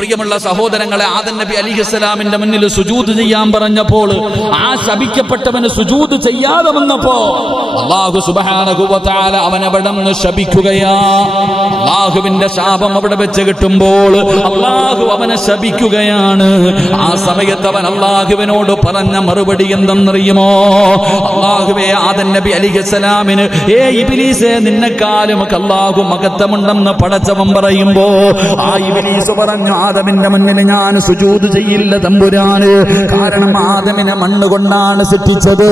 പ്രിയമുള്ള സഹോദരങ്ങളെ ആദൻ നബി അലിഹിസ്സലാമിന്റെ മുന്നിൽ സുജൂദ് ചെയ്യാൻ പറഞ്ഞപ്പോൾ ആ ശപിക്കപ്പെട്ടവന് സുജൂദ് ചെയ്യാതെ വന്നപ്പോ അള്ളാഹു തആല അവൻ ശപിക്കുകയാ. അള്ളാഹുവിന്റെ ശാപം അവിടെ വെച്ച് കിട്ടുമ്പോൾ അള്ളാഹു അവനെ ശപിക്കുകയാണ്. ആ സമയത്ത് അവൻ അള്ളാഹുവിനോട് പറഞ്ഞ മറുപടി എന്തെന്നറിയുമോ? അള്ളാഹുവേ ആദൻ നബി അലിഹസ്സലാമിന് ഏ ഇബിലീസേ നിന്നെക്കാലും അള്ളാഹു മകത്തമുണ്ടെന്ന് പടച്ചവൻ പറയുമ്പോ ആ ഇബിലീസ് പറഞ്ഞു ആദമിന്റെ മുന്നിൽ ഞാൻ സുജൂത് ചെയ്യില്ല തമ്പുരാന്. കാരണം ആദമിനെ മണ്ണ് കൊണ്ടാണ് സൃഷ്ടിച്ചത്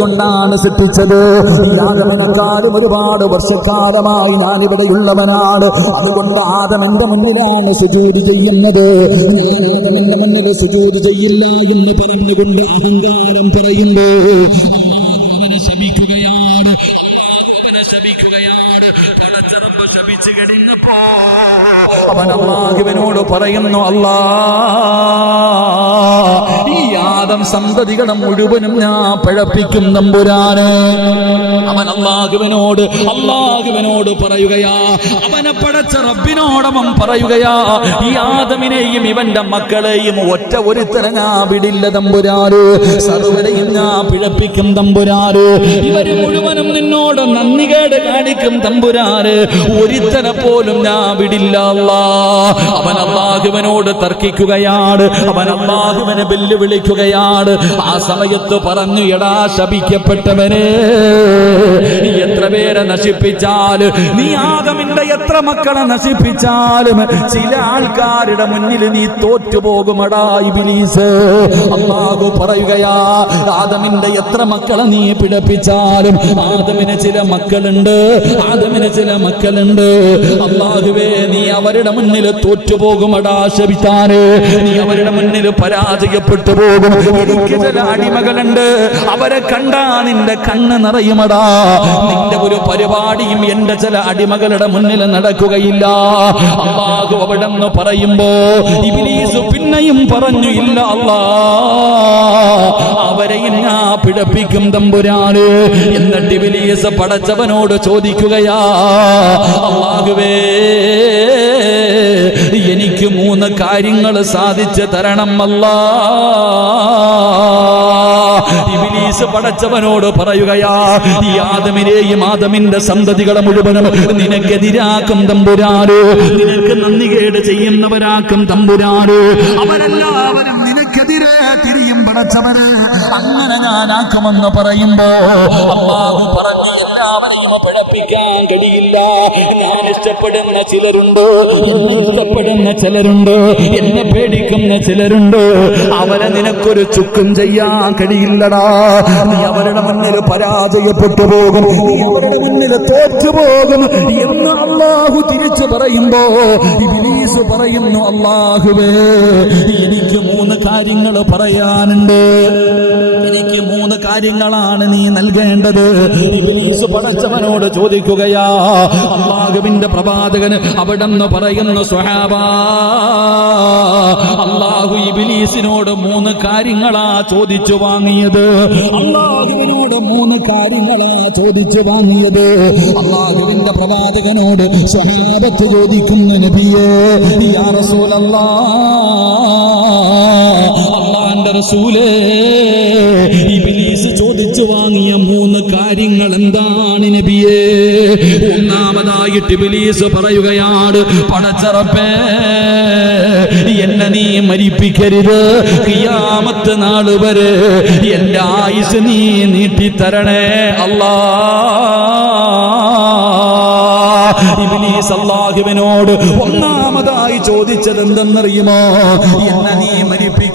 കൊണ്ടാണ് സൃഷ്ടിച്ചത്. ഈ ആദമിനെക്കാളും ഒരുപാട് വർഷക്കാലമായി ഞാൻ ഇവിടെയുള്ളവനാണ് അതുകൊണ്ട് ആദമിന്റെ മുന്നിലാണ് സുജൂത് ചെയ്യുന്നത്. മുന്നിൽ സുജൂത് ചെയ്യില്ല എന്ന് പറഞ്ഞുകൊണ്ട് അഹങ്കാരം പറയുന്നു. അവനെ ശപിക്കുകയാണ് പടച്ചറപ്പ് ശപിച്ചു കഴിഞ്ഞപ്പോ അവൻ അള്ളാഹുവിനോട് പറയുന്നു അല്ലാ ഈ ആദം സന്തതികളെ മുഴുവനും ഞാൻ പഴപ്പിക്കും നമ്പുരാന്. അവൻ അള്ളാഹുവിനോട് അള്ളാഹുവിനോട് പറയുകയാ അവനെ പടച്ച റബ്ബിനോടവൻ പറയുകയാ ഈ ആദമിനെയും ഇവന്റെ മക്കളെയും ഒറ്റ ഒരുത്തര ഞാൻ വിടില്ല തമ്പുരാറ് സർവരെയും ഞാൻ പിഴപ്പിക്കും തമ്പുരാറ് ഇവർ മുഴുവനും നിന്നോട് നന്ദികേട് കാണിക്കും തമ്പുരാറ് ഒരുത്തനെ പോലും ഞാൻ വിടില്ല അവൻ അള്ളാഹുവിനോട് തർക്കിക്കുകയാണ്. അവൻ അള്ളാഹുവിനെ വെല്ലുവിളിക്കുകയാണ് ആ സമയത്ത് പറഞ്ഞു എടാ ശപിക്കപ്പെട്ടവനെ നീ എത്ര പേരെ നശിപ്പിച്ചാൽ നീ ആദമിന്റെ എത്ര മക്കളെ നശിപ്പിച്ചാലും ചില ആൾക്കാരുടെ മുന്നിൽ നീ തോറ്റുപോകുമടാ ഇബിലീസ്. അള്ളാഹു പറയുകയാ ആദമിന്റെ എത്ര മക്കളെ നീ പിടപ്പിച്ചാലും ആദമിന് ചില മക്കളുണ്ട് ആദമിന് ചില മക്കളുണ്ട്. അള്ളാഹുവേ നീ അവരുടെ മുന്നിൽ തോറ്റുപോകുമടാ ശബിത്താന് നീ അവരുടെ മുന്നിൽ പരാജയപ്പെട്ടു പോകും. എനിക്ക് ചില അടിമകളുണ്ട് അവരെ കണ്ടാ നിന്റെ കണ്ണ് നിറയുമടാ. നിന്റെ ഒരു പരിപാടിയും എന്റെ ചില അടിമകളുടെ മുന്നിൽ നടക്കുകയില്ല. അള്ളാഹു അവിടെ നിന്ന് പറയുമ്പോ ഇബിലീസ് പിന്നെയും പറഞ്ഞു ഇല്ല അള്ളാ അവരെയും ഞാൻ പിഴപ്പിക്കും തമ്പുരാന്. എന്നിട്ട് ഇബിലീസ് പടച്ചവനോട് ചോദിക്കുകയാ അള്ളാഹുവേ എനിക്ക് മൂന്ന് കാര്യങ്ങൾ സാധിച്ചു തരണം അല്ലാ ഇബിലീസ് പടച്ചവനോട് പറയുകയാ ഈ ആദമിനെയും ആദമിന്റെ സന്തതികളെ മുഴുവനും നിനക്കെതിരാക്കും തമ്പുരാന്. നിനക്ക് നന്ദികേട് ചെയ്യുന്നവരാക്കും തമ്പുരാന്. അവരെല്ലാവരും നിനക്കെതിരെ തിരിയും പടച്ചവരെ അങ്ങനെ ഞാനാക്കുമെന്ന് പറയുമ്പോ അള്ളാഹു പറഞ്ഞു പിഴപ്പിക്കാൻ കഴിയില്ല. ഞാൻ ഇഷ്ടപ്പെടുന്ന ചിലരുണ്ട്. എന്നെ ഇഷ്ടപ്പെടുന്ന ചിലരുണ്ട്. എന്നെ പേടിക്കുന്ന ചിലരുണ്ട്. അവരെ നിനക്കൊരു ചുക്കും ചെയ്യാൻ കഴിയില്ലടാ. നീ അവരുടെ മുന്നിൽ പരാജയപ്പെട്ടു പോകും. നീ അവരുടെ മുന്നിൽ തോറ്റു പോകും എന്ന് അള്ളാഹു തിരിച്ചു പറയുമ്പോ പറയുന്നു അള്ളാഹുവേ എനിക്ക് മൂന്ന് കാര്യങ്ങൾ പറയാനുണ്ട്. എനിക്ക് മൂന്ന് കാര്യങ്ങളാണ് നീ നൽകേണ്ടത്. പടച്ചവനോട് ചോദിക്കുകയാ അള്ളാഹുവിന്റെ പ്രവാചകന് അവിടെ നിന്ന് പറയുന്നു സ്വഹാബ അള്ളാഹു ഇബിലീസിനോട് മൂന്ന് കാര്യങ്ങളാ ചോദിച്ചു വാങ്ങിയത്. അള്ളാഹുവിനോട് മൂന്ന് കാര്യങ്ങളാ ചോദിച്ചു വാങ്ങിയത്. അള്ളാഹുവിന്റെ പ്രവാചകനോട് സ്വഹാബത്ത് ചോദിക്കുന്ന നബിയേ യാ റസൂലല്ലാ റസൂലേ ഇബിലീസ് ചോദിച്ചു വാങ്ങിയ മൂന്ന് കാര്യങ്ങൾ എന്താണ് നബിയേ? ഒന്നാമതായിട്ട് ഇബിലീസ് പറയുകയാണ് പടച്ചറപ്പേ എന്നെ നീ മരിപ്പിക്കരുത്. കിയാമത്ത് നാൾ വരെ എന്റെ ആയുസ് നീ നീട്ടിത്തരണേ. അല്ലാ. ഇബ്ലീസ് അല്ലാഹുവിനോട് ഒന്നാമതായി ചോദിച്ചത് എന്തെന്നറിയുമോ എന്നെ നീ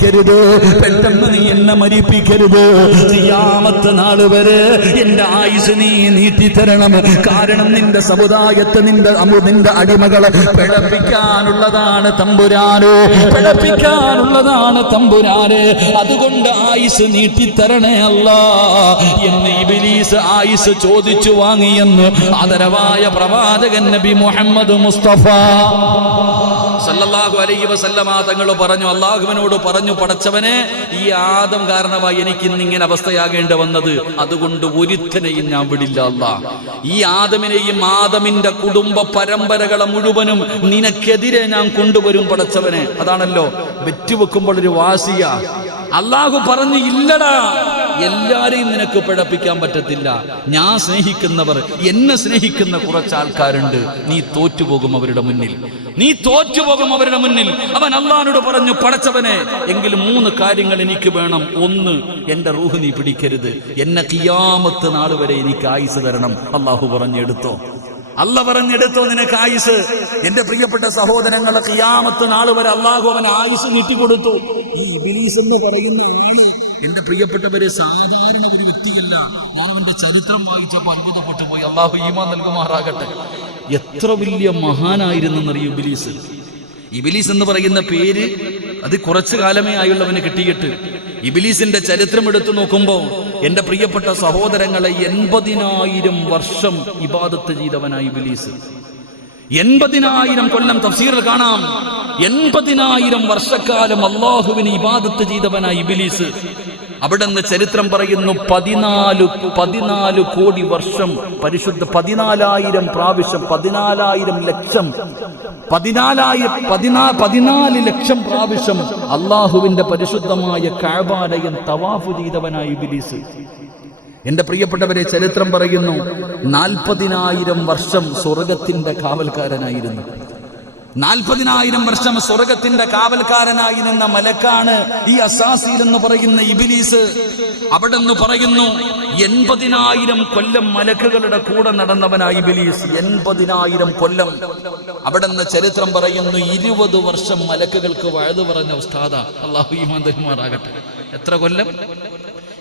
മരിപ്പിക്കരുത്. പെട്ടെന്ന് നീ എന്നെ മരിപ്പിക്കരുത്. ചെയ്യാമത്തെ നാൾ വരെ എന്റെ ആയുസ് നീ നീട്ടിത്തരണം. കാരണം നിന്റെ സമുദായത്തെ നിന്റെ നിന്റെ അടിമകളെ പിഴപ്പിക്കാനുള്ളതാണ് തമ്പുരാനോ. പിഴപ്പിക്കാനുള്ളതാണ് തമ്പുരാനെ. അതുകൊണ്ട് ആയുസ് നീട്ടിത്തരണേ അല്ല. എന്ന് ഇബിലീസ് ആയുസ് ചോദിച്ചു വാങ്ങിയെന്ന് ആദരവായ പ്രവാചകൻ നബി മുഹമ്മദ് മുസ്തഫ. സല്ലല്ലാഹു അലൈഹി വസല്ലമ തങ്ങൾ പറഞ്ഞു അല്ലാഹുവിനോട് പറഞ്ഞു പടച്ചവനെ ഈ ആദം കാരണമായി എനിക്ക് ഇന്ന് ഇങ്ങനെ അവസ്ഥയാകേണ്ടി വന്നത്. അതുകൊണ്ട് ഒരുത്തനെയും ഞാൻ വിടില്ല അല്ല. ഈ ആദമിനെയും ആദമിന്റെ കുടുംബ പരമ്പരകളെ മുഴുവനും നിനക്കെതിരെ ഞാൻ കൊണ്ടുവരും പടച്ചവനെ. അതാണല്ലോ വെറ്റുവെക്കുമ്പോൾ ഒരു വാസിയ അള്ളാഹു പറഞ്ഞു ഇല്ലടാ. എല്ലാരെയും നിനക്ക് പിഴപ്പിക്കാൻ പറ്റത്തില്ല. ഞാൻ സ്നേഹിക്കുന്നവർ എന്നെ സ്നേഹിക്കുന്ന കുറച്ച് ആൾക്കാരുണ്ട്. നീ തോറ്റുപോകും അവരുടെ മുന്നിൽ. നീ തോറ്റുപോകും അവരുടെ മുന്നിൽ. അവൻ അള്ളഹാനോട് പറഞ്ഞു പടച്ചവനെ എങ്കിലും മൂന്ന് കാര്യങ്ങൾ എനിക്ക് വേണം. ഒന്ന് എന്റെ റൂഹ് നീ പിടിക്കരുത്. എന്നെ കിയാമത്ത് നാൾ വരെ എനിക്ക് ആയുസ് തരണം. അള്ളാഹു പറഞ്ഞെടുത്തോ. അല്ല പറഞ്ഞെടുത്തോ നിനക്ക് ആയുസ്. എന്റെ പ്രിയപ്പെട്ട സഹോദരങ്ങളെ കിയാമത്ത് നാൾ വരെ അള്ളാഹു അവൻ ആയുസ് നീട്ടിക്കൊടുത്തു. ഈ ബീസ് എന്ന് പറയുന്ന എന്റെ പ്രിയപ്പെട്ടവരെ സാധാരണ ഒരു വ്യക്തിയല്ല. അവന്റെ ചരിത്രം വായിച്ചപ്പോൾ അത്ഭുതപ്പെട്ടു പോയി. അള്ളാഹു ഈമാൻ നൽകുമാറാകട്ടെ. എത്ര വലിയ മഹാനായിരുന്നെന്നറിയും ഇബിലീസ്? ഇബിലീസ് എന്ന് പറയുന്ന പേര് അത് കുറച്ചു കാലമേ ആയുള്ളവന് കിട്ടിയിട്ട്. ഇബിലീസിന്റെ ചരിത്രം എടുത്തു നോക്കുമ്പോൾ എന്റെ പ്രിയപ്പെട്ട സഹോദരങ്ങളെ എൺപതിനായിരം വർഷം ഇബാദത്ത് ചെയ്തവനായി ഇബിലീസ്. എൺപതിനായിരം കൊല്ലം തഫ്സീറിൽ കാണാം. എൺപതിനായിരം വർഷക്കാലം അള്ളാഹുവിന് ഇബാദത്ത് ചെയ്തവനായി ഇബിലീസ്. അവിടെ നിന്ന് ചരിത്രം പറയുന്നു പതിനാല് പതിനാല് കോടി വർഷം പരിശുദ്ധ പതിനാലായിരം പ്രാവശ്യം പതിനാലായിരം ലക്ഷം പതിനാലായിരം പതിനാ പതിനാല് ലക്ഷം പ്രാവശ്യം അള്ളാഹുവിന്റെ പരിശുദ്ധമായ കാബാലയം തവാഫു ചെയ്തവനായി ബിലീസ് എന്റെ പ്രിയപ്പെട്ടവരെ ചരിത്രം പറയുന്നു നാൽപ്പതിനായിരം വർഷം സ്വർഗത്തിന്റെ കാവൽക്കാരനായിരുന്നു. നാൽപ്പതിനായിരം വർഷം സ്വർഗത്തിന്റെ കാവൽക്കാരനായി നിന്ന മലക്കാണ് ഈ അസാസിൽ എന്ന് പറയുന്ന ഇബിലീസ്. അവിടെ നിന്ന് പറയുന്നു എൺപതിനായിരം കൊല്ലം മലക്കുകളുടെ കൂടെ നടന്നവനായി ഇബിലീസ്. എൺപതിനായിരം കൊല്ലം. അവിടെ നിന്ന് ചരിത്രം പറയുന്നു ഇരുപത് വർഷം മലക്കുകൾക്ക് വഴുതു പറഞ്ഞ ഉസ്താദ. അള്ളാഹു ഈമാൻ തരുമാറാകട്ടെ എത്ര കൊല്ലം?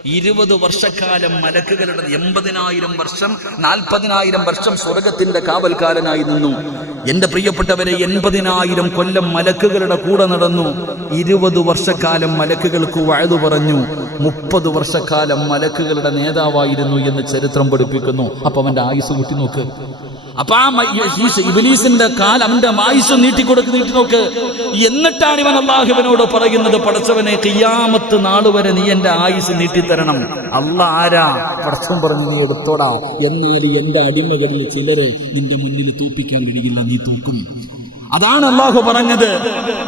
ഇരുപത് വർഷക്കാലം മലക്കുകളുടെ എൺപതിനായിരം വർഷം നാൽപ്പതിനായിരം വർഷം സ്വർഗത്തിന്റെ കാവൽക്കാരനായി നിന്നു. എന്റെ പ്രിയപ്പെട്ടവരെ എൺപതിനായിരം കൊല്ലം മലക്കുകളുടെ കൂടെ നടന്നു. ഇരുപത് വർഷക്കാലം മലക്കുകൾക്ക് വഴുതു പറഞ്ഞു. മുപ്പത് വർഷക്കാലം മലക്കുകളുടെ നേതാവായിരുന്നു എന്ന് ചരിത്രം പഠിപ്പിക്കുന്നു. അപ്പൊ അവന്റെ ആയുസ് കൂട്ടി നോക്ക്. അപ്പൊ ആ ഇബിലീസിന്റെ കാൽ അവന്റെ ആയുസ് നീട്ടിക്കൊടുക്ക് നീട്ടി നോക്ക്. എന്നിട്ടാണ് ഇവൻ അള്ളാഹുവിനോട് പറയുന്നത് പടച്ചവനെ കിയാമത്ത് നാൾ വരെ നീ എന്റെ ആയുസ് നീട്ടിത്തരണം. അല്ല ആരാ? പടച്ചവൻ പറഞ്ഞു നീ എടുത്തോടാ. എന്നാൽ എന്റെ അടിമകളിൽ ചിലരെ നിന്റെ മുന്നിൽ തോപ്പിക്കാൻ കഴിയില്ല നീ തോക്കും അതാണ് അള്ളാഹു പറഞ്ഞത്.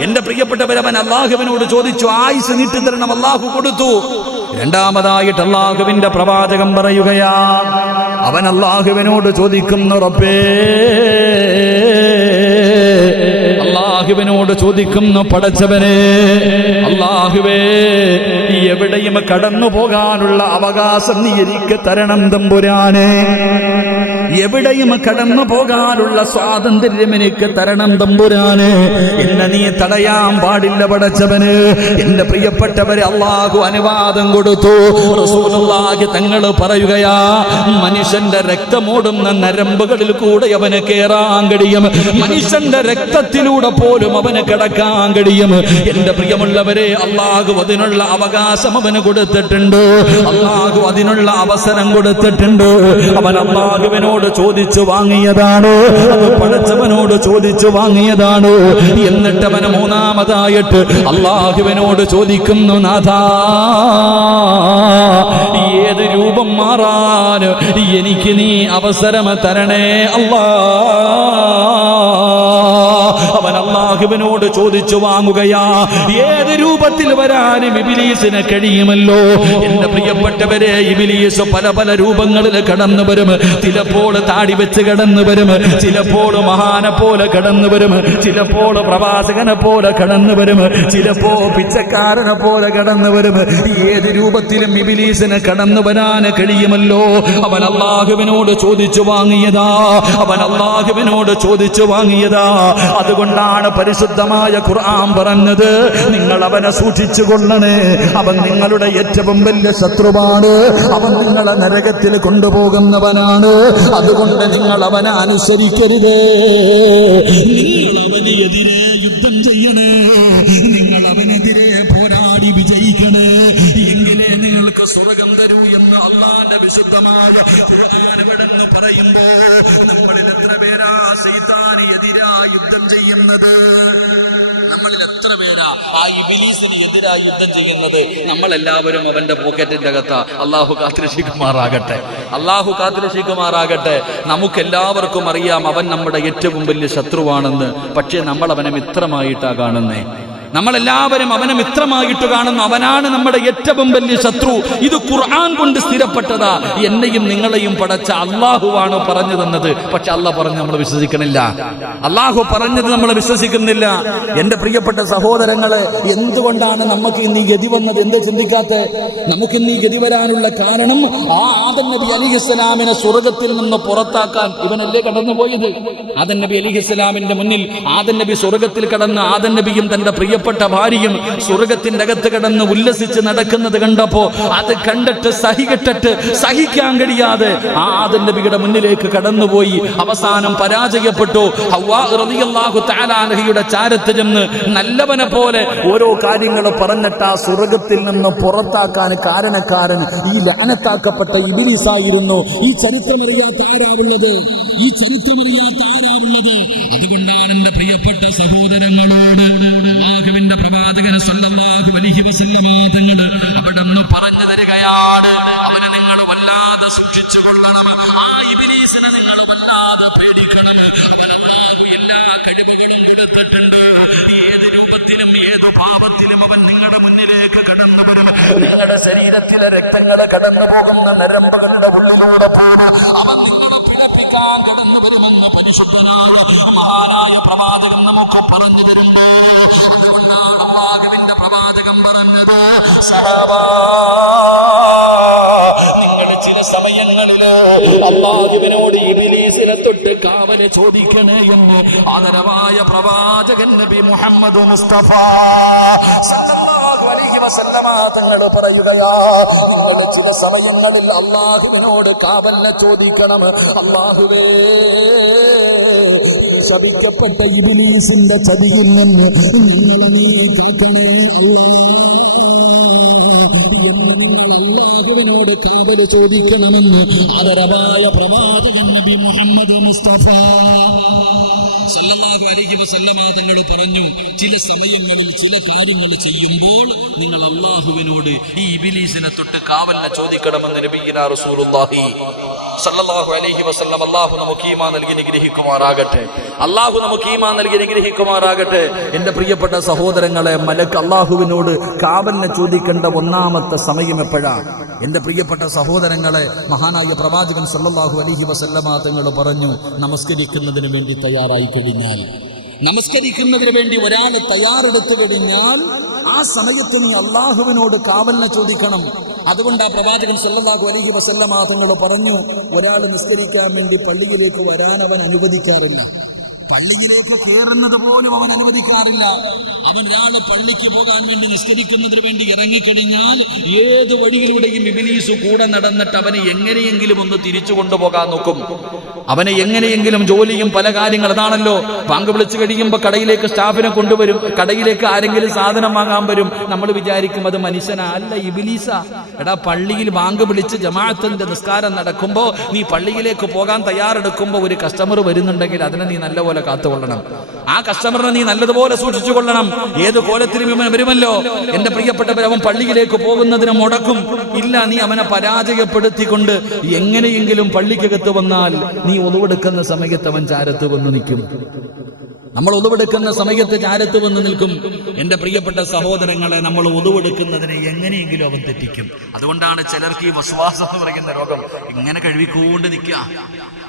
എന്റെ പ്രിയപ്പെട്ടവരവൻ അള്ളാഹുവിനോട് ചോദിച്ചു ആയുസ് നീട്ടിത്തരണം അള്ളാഹു കൊടുത്തു. രണ്ടാമതായിട്ട് അള്ളാഹുവിന്റെ പ്രവാചകം പറയുകയാ അവൻ അള്ളാഹുവിനോട് ചോദിക്കുന്നു റബ്ബേ. അള്ളാഹുവിനോട് ചോദിക്കുന്നു പടച്ചവനെ അള്ളാഹുവേ എവിടെയും കടന്നു പോകാനുള്ള അവകാശം നീ എനിക്ക് തരണം തമ്പുരാനെ. എവിടെയും കടന്നു പോകാനുള്ള സ്വാതന്ത്ര്യം എനിക്ക് തരണം തമ്പുരാന്. എന്നെ നീ തടയാൻ പാടില്ല പടച്ചവന്. എന്റെ പ്രിയപ്പെട്ടവരെ അള്ളാഹു അനുവാദം കൊടുത്തു. തങ്ങൾ പറയുകയാ മനുഷ്യന്റെ രക്തമോടുന്ന നരമ്പുകളിൽ കൂടെ അവന് കേറാൻ കഴിയും. മനുഷ്യന്റെ രക്തത്തിലൂടെ പോലും അവന് കിടക്കാൻ കഴിയും. എന്റെ പ്രിയമുള്ളവരെ അള്ളാഹു അതിനുള്ള അവകാശം അവന് കൊടുത്തിട്ടുണ്ട്. അള്ളാഹു അതിനുള്ള അവസരം കൊടുത്തിട്ടുണ്ട്. അവൻ അള്ളാഹുവിനോട് ചോദിച്ചു വാങ്ങിയതാണ്? അത് പടച്ചവനോട് ചോദിച്ചു വാങ്ങിയതാണ്? എന്നിട്ട് അവന് മൂന്നാമതായിട്ട് അള്ളാഹുവിനോട് ചോദിക്കുന്നു നാഥ ഏത് രൂപം മാറാൻ എനിക്ക് നീ അവസരം തരണേ അല്ലാ. അവൻ അള്ളാഹുവിനോട് ചോദിച്ചു വാങ്ങുകയാ ഏത് രൂപത്തിൽ വരാനും ഇബിലീസിന് കഴിയുമല്ലോ? എന്റെ പ്രിയപ്പെട്ടവരെ ഇബിലീസ് പല പല രൂപങ്ങളിൽ കടന്നു വരും. ചിലപ്പോൾ താടി വെച്ച് കടന്നു വരും. ചിലപ്പോൾ മഹാനെ പോലെ കടന്നു വരും. ചിലപ്പോൾ പ്രവാസകനെ പോലെ കടന്നു വരും. ചിലപ്പോ പിച്ചക്കാരനെ പോലെ കടന്നു വരും. ഏത് രൂപത്തിലും ഇബിലീസിന് കടന്നു വരാൻ കഴിയുമല്ലോ? അവൻ അള്ളാഹുവിനോട് ചോദിച്ചു വാങ്ങിയതാ. അവൻ അള്ളാഹുവിനോട് ചോദിച്ചു വാങ്ങിയതാ. അതുകൊണ്ടാണ് പരിശുദ്ധമായ ഖുർആൻ പറഞ്ഞത്. നിങ്ങൾ അവനെ സൂക്ഷിച്ചു കൊള്ളണേ. അവൻ നിങ്ങളുടെ ഏറ്റവും വലിയ ശത്രുവാണ്. അവൻ നിങ്ങളെ നരകത്തിൽ കൊണ്ടുപോകുന്നവനാണ്. അതുകൊണ്ട് നിങ്ങൾ അവനെ അനുസരിക്കരുതേ. നിങ്ങൾ അവന് എതിരെ യുദ്ധം ചെയ്യണേ. നിങ്ങൾ അവനെതിരെ പോരാടി വിജയിക്കണേ. എങ്കിലേ നിങ്ങൾക്ക് സ്വർഗം തരൂ എന്ന് അള്ളാന്റെ വിശുദ്ധമായ ഖുർആൻ എവിടെന്ന് പറയുമ്പോ നമ്മളിൽ എത്ര പേരാ സൈതാന് എതിരായി യുദ്ധം ചെയ്യുന്നത്? നമ്മളിൽ എത്ര പേരാ ആ ഇബിലീസിന് എതിരായി യുദ്ധം ചെയ്യുന്നത്? നമ്മളെല്ലാവരും അവന്റെ പോക്കറ്റിന്റെ അകത്ത. അള്ളാഹു കാത്തിരക്ഷിക്കുമാറാകട്ടെ അള്ളാഹു കാത്തിരക്ഷിക്കുമാറാകട്ടെ നമുക്കെല്ലാവർക്കും അറിയാം അവൻ നമ്മുടെ ഏറ്റവും വലിയ ശത്രുവാണെന്ന്. പക്ഷേ നമ്മൾ അവനെ മിത്രമായിട്ടാ കാണുന്നേ. നമ്മളെല്ലാവരും അവനെ മിത്രമായിട്ട് കാണുന്നു. അവനാണ് നമ്മുടെ ഏറ്റവും വലിയ ശത്രു. ഇത് ഖുർആൻ കൊണ്ട് സ്ഥിരപ്പെട്ടതാ. എന്നെയും നിങ്ങളെയും പടച്ച അള്ളാഹുവാണ് പറഞ്ഞു തന്നത്. പക്ഷെ അള്ളാഹ് പറഞ്ഞ് നമ്മൾ വിശ്വസിക്കണില്ല. അള്ളാഹു പറഞ്ഞത് നമ്മൾ വിശ്വസിക്കുന്നില്ല. എന്റെ പ്രിയപ്പെട്ട സഹോദരങ്ങളെ എന്തുകൊണ്ടാണ് നമുക്ക് ഇന്ന് ഈ ഗതി വന്നത്? എന്ത് ചിന്തിക്കാത്ത? നമുക്ക് ഇന്ന് ഈ ഗതി വരാനുള്ള കാരണം ആ ആദൻ നബി അലിഹിസ്സലാമിനെ സ്വർഗത്തിൽ നിന്ന് പുറത്താക്കാൻ ഇവനല്ലേ കടന്നുപോയത്? ആദൻ നബി അലി ഇസ്ലാമിന്റെ മുന്നിൽ ആദൻ നബി സ്വർഗത്തിൽ കടന്ന് ആദൻ നബിയും തന്റെ പ്രിയപ്പെട്ട ഭാര്യയും സ്വർഗത്തിന്റെ അകത്ത് കിടന്ന് ഉല്ലസിച്ച് നടക്കുന്നത് കണ്ടപ്പോ അത് കണ്ടിട്ട് സഹികെട്ടിട്ട് സഹിക്കാൻ കഴിയാതെ ആദൻ നബിയുടെ മുന്നിലേക്ക് കടന്നുപോയി. അവസാനം പരാജയപ്പെട്ടു. അൻഹയുടെ ചാരത്ത് ചെന്ന് നല്ലവനെ പോലെ ഓരോ കാര്യങ്ങൾ പറഞ്ഞിട്ട് ആ സ്വർഗത്തിൽ നിന്ന് പുറത്താക്കാൻ കാരണക്കാരൻ ഈ ലാനത്താക്കപ്പെട്ട ഇബിലിസായിരുന്നു. ഈ ചരിത്രമറിയാത്ത ആരാവുള്ളത് ഈ ചരിത്രമറിയാത്ത ആരാവുള്ളത് അതുകൊണ്ടാണ് എന്റെ പ്രിയപ്പെട്ട സഹോദരങ്ങളോട് ഇബ്ലീസിനെ നിങ്ങൾ വല്ലാതെ പേടിക്കണം എല്ലാ കഴിവുകളും കൊടുത്തിട്ടുണ്ട് ഏത് രൂപത്തിലും ഏത് പാപത്തിലും അവൻ നിങ്ങളുടെ മുന്നിലേക്ക് കടന്നു വരും. നിങ്ങളുടെ ശരീരത്തിലെ രക്തങ്ങളെ കടന്നു പോകുന്ന നരമ്പുകളുടെ തൊട്ട് കാവനെ ചോദിക്കണേ എന്ന് ആദരവായ പ്രവാചകൻ നബി മുഹമ്മദ് മുസ്തഫ തങ്ങൾ പറയുകയാ ചില സമയങ്ങളിൽ അള്ളാഹുവിനോട് കാവലിനെ ചോദിക്കണം. അള്ളാഹുവേ ശപിക്കപ്പെട്ട ഇബിലീസിന്റെ ചതിയിൽ നിന്ന് നിങ്ങളെ നീ തീർക്കണേ അള്ളാഹുവിനോട് കാവൽ ചോദിക്കണമെന്ന് ആദരവായ പ്രവാചകൻ നബി മുഹമ്മദ് മുസ്തഫ. സല്ലല്ലാഹു അലൈഹി വസല്ലമ തങ്ങൾ പറഞ്ഞു ചില സമയങ്ങളിൽ ചില കാര്യങ്ങൾ ചെയ്യുമ്പോൾ നിങ്ങൾ അള്ളാഹുവിനോട് ഈ ഇബിലീസിനെ തൊട്ട് കാവല്ല ചോദിക്കണമെന്ന് നബിയിന റസൂലുള്ളാഹി സല്ലല്ലാഹു അലഹി വസ്ലം അള്ളാഹു നമുക്ക് ഈമാ നൽകി നിഗ്രഹിക്കുമാറാകട്ടെ. അള്ളാഹു നമുക്ക് ഈമാ നൽകി നിഗ്രഹിക്കുമാറാകട്ടെ. എന്റെ പ്രിയപ്പെട്ട സഹോദരങ്ങളെ മലക്ക് അള്ളാഹുവിനോട് കാവലിനെ ചോദിക്കേണ്ട ഒന്നാമത്തെ സമയം എപ്പോഴാ എന്റെ പ്രിയപ്പെട്ട സഹോദരങ്ങളെ മഹാനായ പ്രവാചകൻ സല്ലാഹു അലഹി വസല്ലമ പറഞ്ഞു നമസ്കരിക്കുന്നതിന് വേണ്ടി തയ്യാറായി കഴിഞ്ഞാൽ നമസ്കരിക്കുന്നതിന് വേണ്ടി ഒരാളെ തയ്യാറെടുത്തു കഴിഞ്ഞാൽ ആ സമയത്തൊന്ന് അള്ളാഹുവിനോട് കാവലിനെ ചോദിക്കണം. അതുകൊണ്ട് ആ പ്രവാചകൻ സല്ലല്ലാഹു അലൈഹി വസല്ലമ തങ്ങൾ പറഞ്ഞു ഒരാൾ നിസ്കരിക്കാൻ വേണ്ടി പള്ളിയിലേക്ക് വരാൻ അവൻ അനുവദിക്കാറില്ല. പള്ളിയിലേക്ക് കയറുന്നത് പോലും അവൻ അനുവദിക്കാറില്ല. അവൻ ഒരാൾ പള്ളിക്ക് പോകാൻ വേണ്ടി നിസ്കരിക്കുന്നതിന് വേണ്ടി ഇറങ്ങിക്കഴിഞ്ഞാൽ ഏത് വഴിയിലൂടെയും ഇബിലീസ് കൂടെ നടന്നിട്ട് അവനെ എങ്ങനെയെങ്കിലും ഒന്ന് തിരിച്ചു കൊണ്ടുപോകാൻ നോക്കും. അവനെ എങ്ങനെയെങ്കിലും ജോലിയും പല കാര്യങ്ങൾ അതാണല്ലോ. പങ്ക് വിളിച്ചു കഴിയുമ്പോൾ കടയിലേക്ക് സ്റ്റാഫിനെ കൊണ്ടുവരും. കടയിലേക്ക് ആരെങ്കിലും സാധനം വാങ്ങാൻ വരും. നമ്മൾ വിചാരിക്കും അത് മനുഷ്യനല്ല ഇബിലീസ. എടാ പള്ളിയിൽ ബാങ്ക് വിളിച്ച് ജമാഅത്തിന്റെ നിസ്കാരം നടക്കുമ്പോൾ നീ പള്ളിയിലേക്ക് പോകാൻ തയ്യാറെടുക്കുമ്പോൾ ഒരു കസ്റ്റമർ വരുന്നുണ്ടെങ്കിൽ അതിനെ നീ നല്ലപോലെ കാത്തുകൊള്ളണം. ആ കസ്റ്റമറിനെ നീ നല്ലതുപോലെ സൂക്ഷിച്ചു കൊള്ളണം ഏത് കോലത്തിലും ഇവൻ വരുമല്ലോ. എന്റെ പ്രിയപ്പെട്ടവർ അവൻ പള്ളിയിലേക്ക് പോകുന്നതിന് മുടക്കും. ഇല്ല നീ അവനെ പരാജയപ്പെടുത്തിക്കൊണ്ട് എങ്ങനെയെങ്കിലും പള്ളിക്കകത്ത് വന്നാൽ നീ ഒളിവെടുക്കുന്ന സമയത്ത് അവൻ ചാരത്ത് വന്ന് നിൽക്കും. നമ്മൾ ഒതുവെടുക്കുന്ന സമയത്ത് ചാരത്ത് വന്ന് നിൽക്കും. എന്റെ പ്രിയപ്പെട്ട സഹോദരങ്ങളെ നമ്മൾ ഒതുവെടുക്കുന്നതിനെ എങ്ങനെയെങ്കിലും അവൻ തെറ്റിക്കും. അതുകൊണ്ടാണ് ചിലർക്ക് ഈ വസ്വാസം എന്ന് പറയുന്ന രോഗം ഇങ്ങനെ കഴുകിക്കൊണ്ട് നിൽക്കുക.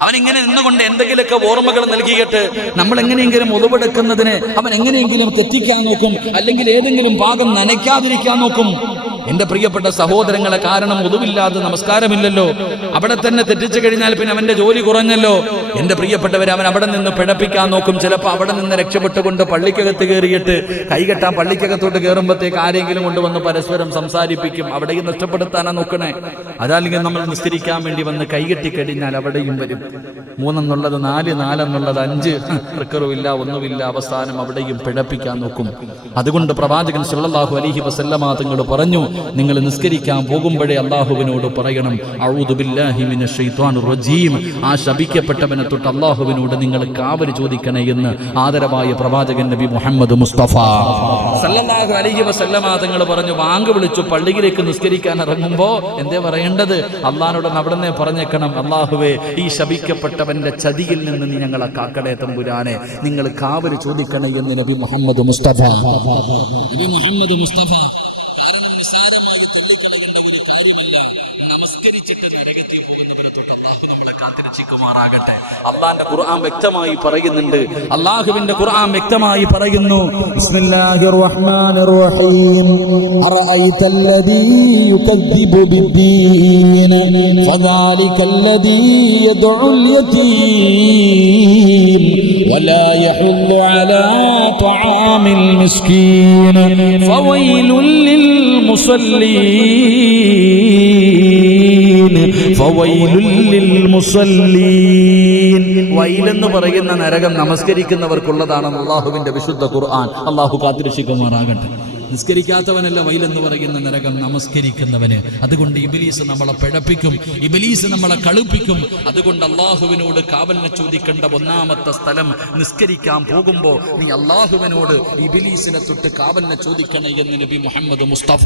അവൻ ഇങ്ങനെ നിന്നുകൊണ്ട് എന്തെങ്കിലുമൊക്കെ ഓർമ്മകൾ നൽകിയിട്ട് നമ്മൾ എങ്ങനെയെങ്കിലും ഒതുവെടുക്കുന്നതിനെ അവൻ എങ്ങനെയെങ്കിലും തെറ്റിക്കാൻ നോക്കും അല്ലെങ്കിൽ ഏതെങ്കിലും ഭാഗം നനയ്ക്കാതിരിക്കാൻ നോക്കും. എന്റെ പ്രിയപ്പെട്ട സഹോദരങ്ങളെ കാരണം ഒതുവില്ലാതെ നമസ്കാരമില്ലല്ലോ. അവിടെ തന്നെ തെറ്റിച്ചു കഴിഞ്ഞാൽ പിന്നെ അവന്റെ ജോലി കുറഞ്ഞല്ലോ. എന്റെ പ്രിയപ്പെട്ടവരെ അവൻ അവിടെ നിന്ന് പിഴപ്പിക്കാൻ നോക്കും. ചിലപ്പോൾ അവിടെ നിന്ന് രക്ഷപ്പെട്ടുകൊണ്ട് പള്ളിക്കകത്ത് കയറിയിട്ട് കൈകെട്ടാൻ പള്ളിക്കകത്തോട്ട് കയറുമ്പോഴത്തേക്ക് ആരെങ്കിലും കൊണ്ടുവന്ന് പരസ്പരം സംസാരിപ്പിക്കും. അവിടെയും നഷ്ടപ്പെടുത്താനാ നോക്കണേ. അതല്ലെങ്കിൽ നമ്മൾ നിസ്കരിക്കാൻ വേണ്ടി വന്ന് കൈകെട്ടി കഴിഞ്ഞാൽ അവിടെയും വരും. മൂന്നെന്നുള്ളത് നാല് നാലെന്നുള്ളത് അഞ്ച്. റിക്കറുമില്ല ഒന്നുമില്ല അവസാനം അവിടെയും പിഴപ്പിക്കാൻ നോക്കും. അതുകൊണ്ട് പ്രവാചകൻ സുല്ലാഹു അലഹി വസല്ലമ തങ്ങൾ പറഞ്ഞു നിങ്ങൾ നിസ്കരിക്കാൻ പോകുമ്പോഴേ അള്ളാഹുവിനോട് പറയണം ആ ശപിക്കപ്പെട്ടവനെ തൊട്ട് അള്ളാഹുവിനോട് നിങ്ങൾ കാവൽ ചോദിക്കണേ എന്ന് ആദരവായ പ്രവാചകൻ നബി മുഹമ്മദ് മുസ്തഫ. സല്ലല്ലാഹു അലൈഹി വസല്ലമ തങ്ങൾ പറഞ്ഞു വാങ്ക് വിളിച്ചു പള്ളിയിലേക്ക് നിസ്കരിക്കാൻ ഇറങ്ങുമ്പോൾ എന്തേ പറയേണ്ടത്? അള്ളഹാനോട് അവിടുന്ന് പറഞ്ഞേക്കണം അള്ളാഹുവേ ഈ ശപിക്കപ്പെട്ടവന്റെ ചതിയിൽ നിന്ന് നീ ഞങ്ങളെ കാക്കടേ തമ്പുരാനെ നിങ്ങൾ കാവൽ ചോദിക്കണേ എന്ന് നബി മുഹമ്മദ് മുസ്തഫ. നബി മുഹമ്മദ് മുസ്തഫ കാരണം നിസ്സാരമായി തള്ളിക്കളയേണ്ട ഒരു കാര്യമല്ല നമസ്കരിച്ചിട്ട് നരകത്തിൽ പോകുന്നവരെ തൊട്ട് അള്ളാഹു നമ്മളെ കാത്തിരക്ഷിക്കുമാറാകട്ടെ അള്ളാന്റെ ഖുർആൻ വ്യക്തമായി പറയുന്നുണ്ട് അള്ളാഹുവിന്റെ ഖുർആൻ വ്യക്തമായി പറയുന്നു ബിസ്മില്ലാഹിർ റഹ്മാനിർ റഹീം അറഅയ്ത الذي يكذب بالدين فذلك الذي يدعو اليتيم ولا يحض على طعام المسكين فويل للمصلين فويل للمصلين വൈലെന്ന് പറയുന്ന നരകം നമസ്കരിക്കുന്നവർക്കുള്ളതാണ് അള്ളാഹുവിന്റെ വിശുദ്ധ ഖുർആൻ. അള്ളാഹു കാത്തിരക്ഷിക്കുമാറാകട്ടെ. നിസ്കരിക്കാത്തവനല്ല എന്ന് പറയുന്ന നരകം നമസ്കരിക്കുന്നവന്. അതുകൊണ്ട് ഇബിലീസ് നമ്മളെ പിഴപ്പിക്കും ഇബിലീസ് നമ്മളെ കളിപ്പിക്കും. അതുകൊണ്ട് അള്ളാഹുവിനോട് കാവലിനെ ചോദിക്കേണ്ട ഒന്നാമത്തെ സ്ഥലം നിസ്കരിക്കാൻ പോകുമ്പോ നീ അള്ളാഹുവിനോട് ഇബിലീസിനെ തൊട്ട് കാവലിനെ ചോദിക്കണേ എന്ന് നബി മുഹമ്മദ് മുസ്തഫ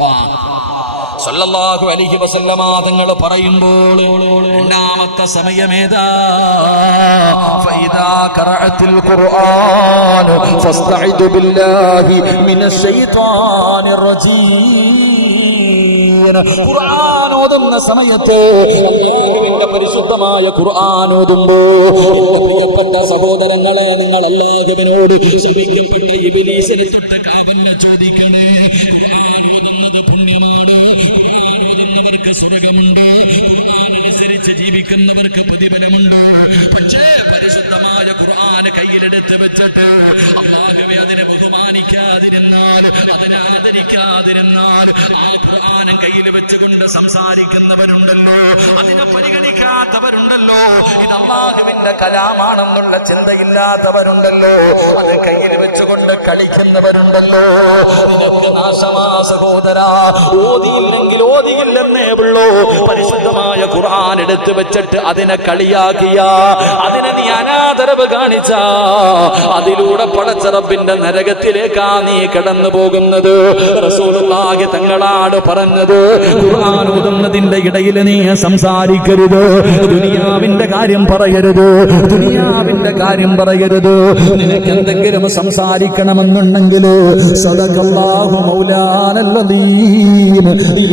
സല്ലല്ലാഹു അലൈഹി വസല്ലമ തങ്ങൾ പറയുമ്പോൾ രണ്ടാമത്തെ സമയമേതാ ഫൈദാ ഖറഅത്തുൽ ഖുർആൻ ഫസ്തഇദു ബില്ലാഹി റജീം ഖുർആൻ ഓതുന്ന സമയത്ത് പരിശുദ്ധമായ ഖുർആൻ സഹോദരങ്ങളെ നിങ്ങൾ അല്ലാഹുവിനോട് ചോദിക്കണേ. അനുസരിച്ച് ജീവിക്കുന്നവർക്ക് പ്രതിഫലമുണ്ട്. പക്ഷേ കയ്യിലെടുത്ത് വെച്ചിട്ട് അള്ളാഹുവെ അതിനെ ബഹുമാനിക്കാതിരുന്നാൽ അതിനെ ആദരിക്കാതിരുന്നാൽ ആ കയ്യിൽ വെച്ചുകൊണ്ട് സംസാരിക്കുന്നവരുണ്ടല്ലോ. അതിനെ പരിഗണിക്കാത്തവരുണ്ടല്ലോ. ഇത് അള്ളാഹുവിന്റെ കലാമാണെന്നുള്ള ചിന്തയില്ലാത്തവരുണ്ടല്ലോ. അത് കയ്യിൽ വെച്ചുകൊണ്ട് കളിക്കുന്നവരുണ്ടല്ലോ. നിനക്ക് നാശമാ സഹോദര. ഓതിയില്ലെങ്കിൽ ഓതിയില്ലെന്നേ ഉള്ളൂ. പരിശുദ്ധമായ ഖുർആൻ എടുത്തു വെച്ചിട്ട് അതിനെ കളിയാക്കിയ. അതിനെ നീ അനാദരവ് കാണിച്ച. അതിലൂടെ പടച്ചറബിന്റെ നരകത്തിലേക്കാ നീ കടന്നു പോകുന്നത് റസൂലുള്ളാഹി തങ്ങളാണ് പറഞ്ഞത്. ഖുർആൻ ഓതുന്നതിന്റെ ഇടയിൽ നീ സംസാരിക്കരുത്. ദുനിയാവിന്റെ കാര്യം പറയരുത്. ദുനിയാവിന്റെ കാര്യം പറയരുത്. നിനക്ക് എന്തെങ്കിലും സംസാരിക്കണമെന്നുണ്ടെങ്കിൽ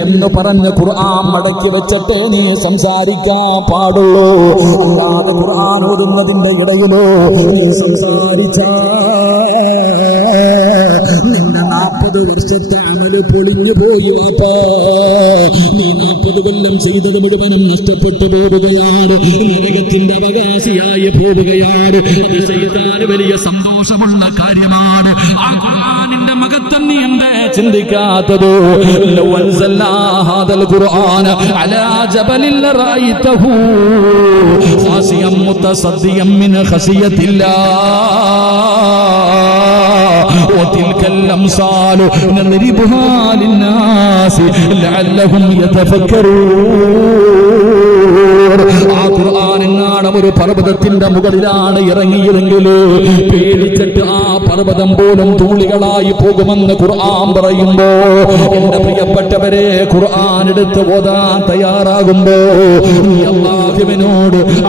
എന്ന് പറഞ്ഞ് ഖുർആൻ മടക്കി വെച്ചിട്ടേ നീ സംസാരിക്കാൻ പാടുള്ളൂ. അല്ലാതെ ഖുർആൻ ഓതുന്നതിന്റെ ഇടയിലോ നീ സംസാരിച്ച. നിന്നെ നാൽപ്പത് വർഷത്തെ പൊളിഞ്ഞു പോയി നീ ചെയ്തത് മുഴുവനും നഷ്ടപ്പെട്ടു പോവുകയാണ് നരകത്തിന്റെ അവകാശിയായി പോവുകയാണ് വലിയ സന്തോഷമുള്ള കാര്യമാണ് ആ ചിന്തിക്കാത്തത് ജബലിൽ മിൻ الأمثال نضربها للناس لعلهم يتفكرون ആ ഖുർആാനെങ്ങാണ് ഒരു പർവതത്തിന്റെ മുകളിലാണ് ഇറങ്ങിയതെങ്കിൽ പേടിച്ചിട്ട് ആ പർവതം പോലും തൂളികളായി പോകുമെന്ന് ഖുർആൻ പറയുമ്പോ എന്റെ പ്രിയപ്പെട്ടവരെ ഖുർആൻ എടുത്ത് ഓതാൻ തയ്യാറാകുമ്പോ നീ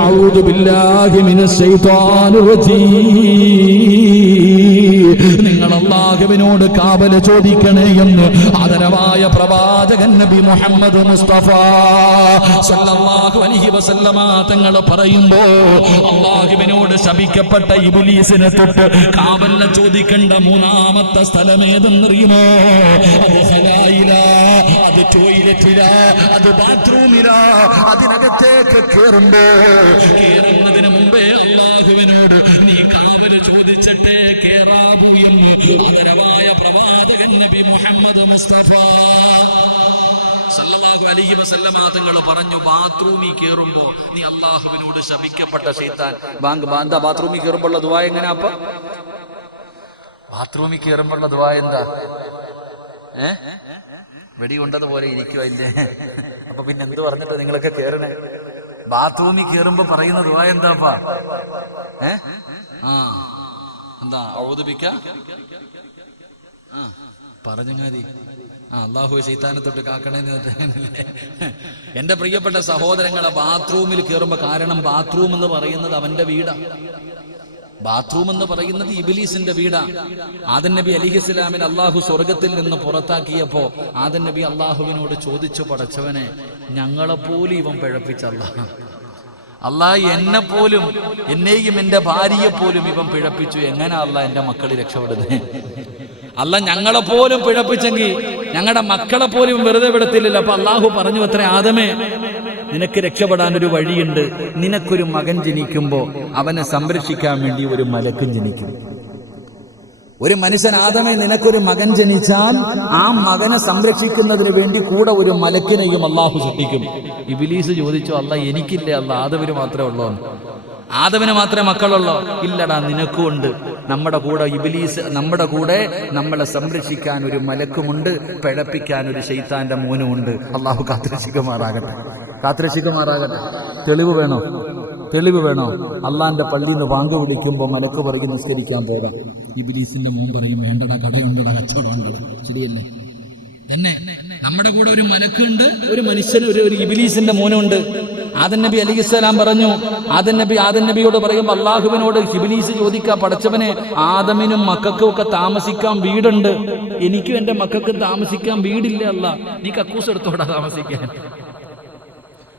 ഔദു ബില്ലാഹി മിനശ് ശൈത്വാനിർ നിങ്ങൾ അള്ളാഹുവിനോട് കാവൽ ചോദിക്കണേ എന്ന് ആദരവായ പ്രവാചകൻ നബി മുഹമ്മദ് മുസ്തഫ സല്ലല്ലാഹു അലൈഹി വസല്ലമ തങ്ങൾ പറയുമ്പോ അള്ളാഹുവിനോട് ശപിക്കപ്പെട്ട ഇബുലീസിനെ തൊട്ട് കാവല്ല ചോദിക്കേണ്ട മൂന്നാമത്തെ സ്ഥലം ഏതെന്നറിയുമോ? അത് അത് ടോയ്ലറ്റില അത് ബാത്റൂമില അതിനകത്തേക്ക് കയറുമ്പോ കയറുന്നതിന് മുമ്പേ അള്ളാഹുവിനോട് നീ കാവൽ ചോദിച്ചിട്ടേ കേറാവൂ എന്ന് ആദരവായ പ്രവാചകൻ നബി മുഹമ്മദ് മുസ്തഫ സല്ലല്ലാഹു അലൈഹി വസല്ലമ തങ്ങൾ പറഞ്ഞു ബാത്റൂമിൽ കയറുമ്പോ നീ അള്ളാഹുവിനോട് ശപിക്കപ്പെട്ട ശൈത്താൻ. ബാങ്ക് ബാന്താ ബാത്റൂമിൽ കയറുമ്പോഴുള്ള ദുആ എങ്ങനെ അപ്പ? ബാത്റൂമിൽ കയറുമ്പോഴുള്ള ദുആ എന്താ? ഏ? വെടി കൊണ്ടതുപോലെ ഇരിക്കുവ അല്ലേ അപ്പൊ പിന്നെ എന്ത് പറഞ്ഞിട്ട് നിങ്ങളൊക്കെ കേറണേ? ബാത്റൂമിൽ കയറുമ്പോ പറയുന്ന ദുആ എന്താപ്പാ? ഏ? ആ. എന്താ? ഔദുബിക്ക ആ. പറഞ്ഞങ്ങാതി. ആ അള്ളാഹു ശൈത്താനെ തൊട്ട് കാക്കണേന്ന്? എന്റെ പ്രിയപ്പെട്ട സഹോദരങ്ങളെ ബാത്റൂമിൽ കയറുമ്പോ കാരണം ബാത്റൂം എന്ന് പറയുന്നത് അവന്റെ വീടാ. ബാത്റൂം എന്ന് പറയുന്നത് ഇബിലീസിന്റെ വീടാ. ആദൻ നബി അലിഹി ഇസ്ലാമിന് അള്ളാഹു സ്വർഗത്തിൽ നിന്ന് പുറത്താക്കിയപ്പോ ആദൻ നബി അള്ളാഹുവിനോട് ചോദിച്ചു പടച്ചവനെ ഞങ്ങളെപ്പോലും ഇവൻ പിഴപ്പിച്ചല്ല അള്ളാഹ് എന്നെ പോലും എന്നെയും എന്റെ ഭാര്യയെ പോലും ഇവൻ പിഴപ്പിച്ചു. എങ്ങനെ അല്ല എന്റെ മക്കളെ രക്ഷപ്പെടുന്നത്? അല്ല ഞങ്ങളെ പോലും പിഴപ്പിച്ചെങ്കിൽ ഞങ്ങളുടെ മക്കളെ പോലും വെറുതെ വിടത്തില്ലല്ലോ. അപ്പൊ അള്ളാഹു പറഞ്ഞു അത്ര ആദമേ നിനക്ക് രക്ഷപ്പെടാൻ ഒരു വഴിയുണ്ട്. നിനക്കൊരു മകൻ ജനിക്കുമ്പോ അവനെ സംരക്ഷിക്കാൻ വേണ്ടി ഒരു മലക്കും ജനിക്കും. ഒരു മനുഷ്യൻ ആദമേ നിനക്കൊരു മകൻ ജനിച്ചാൽ ആ മകനെ സംരക്ഷിക്കുന്നതിന് വേണ്ടി കൂടെ ഒരു മലക്കിനെയും അള്ളാഹു സൃഷ്ടിക്കും. ഇബിലീസ് ചോദിച്ചു അല്ല എനിക്കില്ലേ? അല്ല ആദവിന് മാത്രമേ ഉള്ളൂ. ആദവിന് മാത്രമേ മക്കളുള്ളോ? ഇല്ലടാ നിനക്കുമുണ്ട്. നമ്മുടെ കൂടെ ഇബിലീസ് നമ്മുടെ കൂടെ നമ്മളെ സംരക്ഷിക്കാൻ ഒരു മലക്കുമുണ്ട് പിഴപ്പിക്കാൻ ഒരു ശൈത്താന്റെ മോനുമുണ്ട്. അള്ളാഹു കാത്തിരക്ഷിക്കുമാറാകട്ടെ. കാത്തിരക്ഷിക്കുമാറാകട്ടെ. തെളിവ് വേണോ? തെളിവ് വേണോ? അള്ളാന്റെ പള്ളിയിൽ നിന്ന് വാങ്ക് വിളിക്കുമ്പോൾ മലക്ക് പറയും നിസ്കരിക്കാൻ പോകാം. ഇബിലീസിന്റെ മോൻ പറയും വേണ്ടടാ കടയുണ്ടടാ കച്ചവടം ശരിയല്ലേ എന്നെ നമ്മുടെ കൂടെ ഒരു മലക്കുണ്ട് ഒരു മനുഷ്യൻ ഒരു ഒരു ഇബിലീസിന്റെ മോനുണ്ട് ആദൻ നബി അലി ഇസ്ലാം പറഞ്ഞു ആദൻ നബി ആദൻ നബിയോട് പറയും അള്ളാഹുവിനോട് ഹിബിനീസ് ചോദിക്ക പടച്ചവനെ ആദമിനും മക്കൾക്കും ഒക്കെ താമസിക്കാൻ വീടുണ്ട്. എനിക്കും എന്റെ മക്കൾക്കും താമസിക്കാൻ വീടില്ല അല്ല. നീ കക്കൂസ് എടുത്തോടാ താമസിക്കാൻ.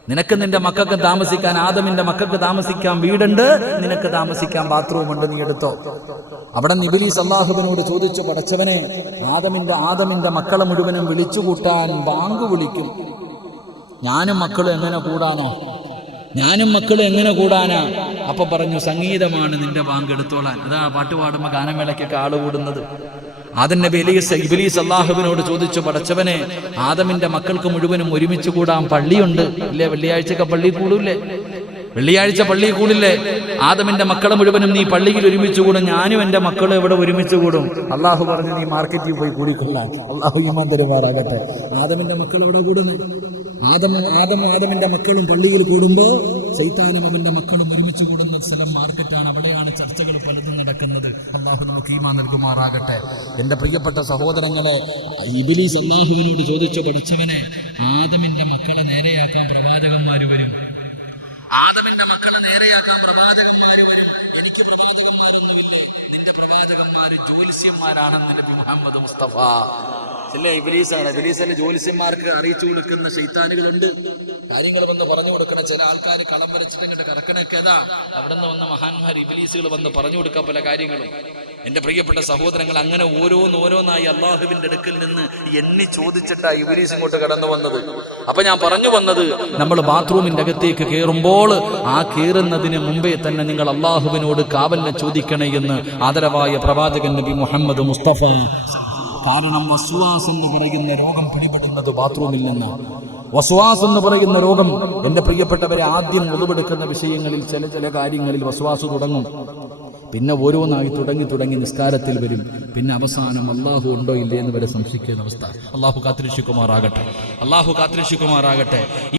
നിനക്ക് നിന്റെ മക്കൾക്ക് താമസിക്കാൻ ആദമിന്റെ മക്കൾക്ക് താമസിക്കാൻ വീടുണ്ട്. നിനക്ക് താമസിക്കാൻ ബാത്റൂം ഉണ്ട് നീ എടുത്തോ. അവിടെ നിബിലി സല്ലാഹുബിനോട് ചോദിച്ചു പടച്ചവനെ ആദമിന്റെ ആദമിന്റെ മക്കളെ മുഴുവനും വിളിച്ചുകൂട്ടാൻ ബാങ്ക് വിളിക്കും. ഞാനും മക്കളും എങ്ങനെ കൂടാനോ? ഞാനും മക്കളും എങ്ങനെ കൂടാനാ? അപ്പൊ പറഞ്ഞു സംഗീതമാണ് നിന്റെ ബാങ്ക് എടുത്തോളാൻ അതാ പാട്ട് പാടുമ്പോ ഗാനമേളയ്ക്കൊക്കെ ആൾ കൂടുന്നത്. ആദൻ നബി ഇബലീസ് ഇബിലീസ് അള്ളാഹുവിനോട് ചോദിച്ചു പടച്ചവനെ ആദമിന്റെ മക്കൾക്ക് മുഴുവനും ഒരുമിച്ച് കൂടാൻ പള്ളിയുണ്ട്? ഇല്ലേ വെള്ളിയാഴ്ചയൊക്കെ പള്ളി കൂടൂല്ലേ? വെള്ളിയാഴ്ച പള്ളി കൂടില്ലേ? ആദമിന്റെ മക്കളെ മുഴുവനും നീ പള്ളിയിൽ ഒരുമിച്ച് കൂടും ഞാനും എന്റെ മക്കളും ഇവിടെ ഒരുമിച്ച് കൂടും. അള്ളാഹു പറഞ്ഞു നീ മാർക്കറ്റിൽ പോയി കൂടിക്കൊള്ളാൻ അള്ളാഹു ഈമാൻ തരുമാറാകട്ടെ. ആദമിന്റെ മക്കൾ ഇവിടെ കൂടുന്നത് ആദമും ആദം ആദമിന്റെ മക്കളും പള്ളിയിൽ കൂടുമ്പോ ചൈത്താനും അവന്റെ മക്കളും ഒരുമിച്ച് കൂടുന്ന സ്ഥലം മാർക്കറ്റാണ്. അവിടെയാണ് ചർച്ചകൾ പലതും നടക്കുന്നത്. അള്ളാഹു നമുക്ക് ഈമാൻ നൽകുമാറാകട്ടെ. എന്റെ പ്രിയപ്പെട്ട സഹോദരങ്ങളെ ഇബിലീസ് അള്ളാഹുവിനോട് ചോദിച്ചു പഠിച്ചവനെ ആദമിന്റെ മക്കളെ നേരെയാക്കാൻ പ്രവാചകന്മാര് വരും. ആദമിന്റെ മക്കളെ നേരെയാക്കാൻ പ്രവാചകന്മാര് വരും. എനിക്ക് പ്രവാചകന്മാരൊന്നുമില്ലേ? നിന്റെ പ്രവാചകന്മാര് ജ്യോത്സ്യന്മാരാണെന്ന് നബി മുഹമ്മദ് മുസ്തഫ. ഇല്ലേ ഇബ്ലീസാണ്. ഇബ്ലീസിന്റെ ജ്യോത്സ്യന്മാർക്ക് അറിയിച്ചു കൊടുക്കുന്ന ശൈത്താനുകളുണ്ട്. കാര്യങ്ങൾ വന്ന് പറഞ്ഞു കൊടുക്കുന്ന ചില ആൾക്കാർ കളം വരച്ചിട്ട് അങ്ങോട്ട് കറക്കണൊക്കെ ഏതാ അവിടെ നിന്ന് വന്ന മഹാന്മാർ ഇബിലീസുകൾ വന്ന് പറഞ്ഞു കൊടുക്കാൻ പല കാര്യങ്ങളും. എന്റെ പ്രിയപ്പെട്ട സഹോദരങ്ങൾ അങ്ങനെ ഓരോന്നോരോന്നായി അള്ളാഹുവിന്റെ അടുക്കിൽ നിന്ന് എണ്ണി ചോദിച്ചിട്ടാ ഇബിലീസ് ഇങ്ങോട്ട് കടന്നു വന്നത്. അപ്പൊ ഞാൻ പറഞ്ഞു വന്നത് നമ്മൾ ബാത്റൂമിന്റെ അകത്തേക്ക് കയറുമ്പോൾ ആ കയറുന്നതിന് മുമ്പേ തന്നെ നിങ്ങൾ അള്ളാഹുവിനോട് കാവലിനെ ചോദിക്കണേ എന്ന് ആദരവായ പ്രവാചകൻ നബി മുഹമ്മദ് മുസ്തഫ. കാരണം വസ്വാസ് എന്ന് പറയുന്ന രോഗം പിടിപെടുന്നത് ബാത്റൂമിൽ നിന്ന്. വസ്വാസ് എന്ന് പറയുന്ന രോഗം എന്റെ പ്രിയപ്പെട്ടവരെ ആദ്യം ഒതുവെടുക്കുന്ന വിഷയങ്ങളിൽ ചില ചില കാര്യങ്ങളിൽ വസ്വാസ് തുടങ്ങും. പിന്നെ ഓരോന്നായി തുടങ്ങി തുടങ്ങി നിസ്കാരത്തിൽ വരും. പിന്നെ അവസാനം അള്ളാഹു ഉണ്ടോ ഇല്ലേ എന്ന് വരെ സംശയിക്കുന്ന അവസ്ഥ. അള്ളാഹു കാത്തിരിഷിക്കുമാറാകട്ടെ അള്ളാഹു കാത്തിരക്ഷിക്കുമാറാകട്ടെ.